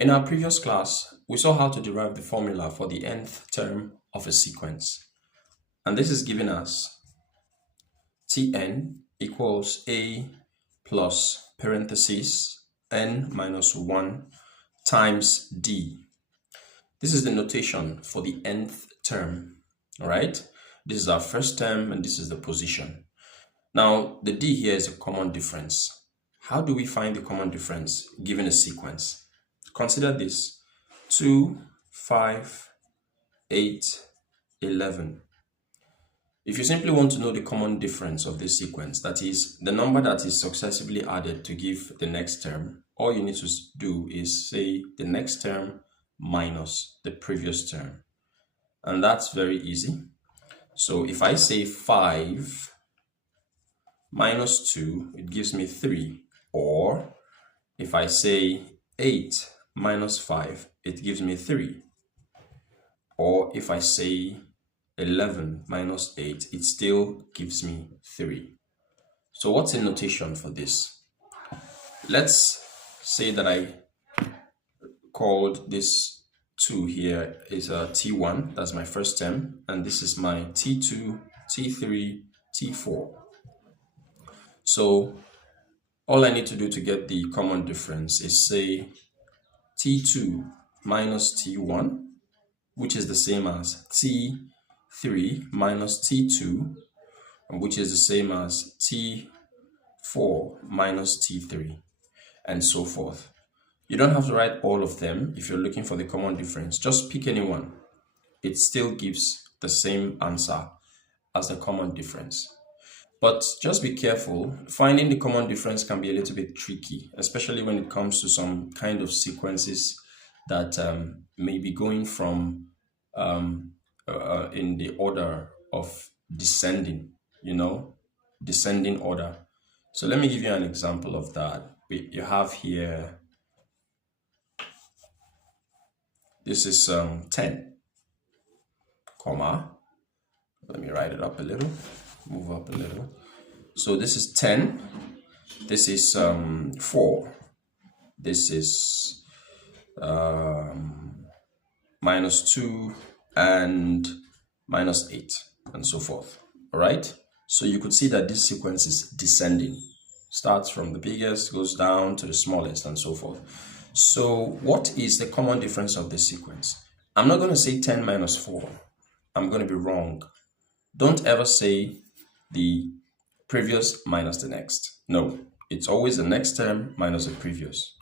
In our previous class, we saw how to derive the formula for the nth term of a sequence. And this is giving us Tn equals a plus parenthesis n minus 1 times d. This is the notation for the nth term, all right? This is our first term and this is the position. Now, the d here is a common difference. How do we find the common difference given a sequence? Consider this: 2, 5, 8, 11. If you simply want to know the common difference of this sequence, that is, the number that is successively added to give the next term, all you need to do is say the next term minus the previous term. And that's very easy. So if I say 5 minus 2, it gives me 3. Or if I say 8 minus 5, it gives me 3. Or if I say 11 minus 8, it still gives me 3. So what's the notation for this? Let's say that I called this 2 here is a T1, that's my first term, and this is my T2, T3, T4. So all I need to do to get the common difference is say T2 minus T1, which is the same as T3 minus T2, which is the same as T4 minus T3, and so forth. You don't have to write all of them if you're looking for the common difference. Just pick any one. It still gives the same answer as the common difference. But just be careful. Finding the common difference can be a little bit tricky, especially when it comes to some kind of sequences that may be going from in the order of descending, descending order. So let me give you an example of that. You have here, this is 10, comma, let me write it up a little, move up a little. So this is 10, this is 4, this is minus 2 and minus 8, and so forth. All right, so you could see that this sequence is descending, starts from the biggest, goes down to the smallest, and so forth. So what is the common difference of this sequence? I'm not going to say 10 minus 4. I'm going to be wrong. Don't ever say the previous minus the next. No, it's always the next term minus the previous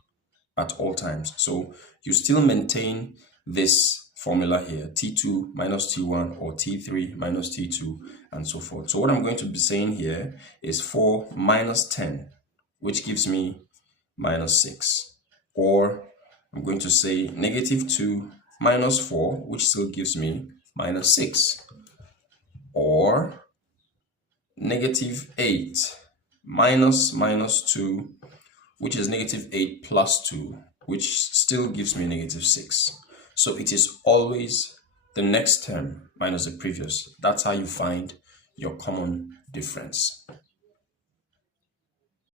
at all times. So you still maintain this formula here, T2 minus T1 or T3 minus T2, and so forth. So what I'm going to be saying here is 4 minus 10, which gives me minus 6. Or I'm going to say negative 2 minus 4, which still gives me minus 6. Or negative 8 minus 2, which is negative 8 plus 2, which still gives me negative 6. So it is always the next term minus the previous. That's how you find your common difference.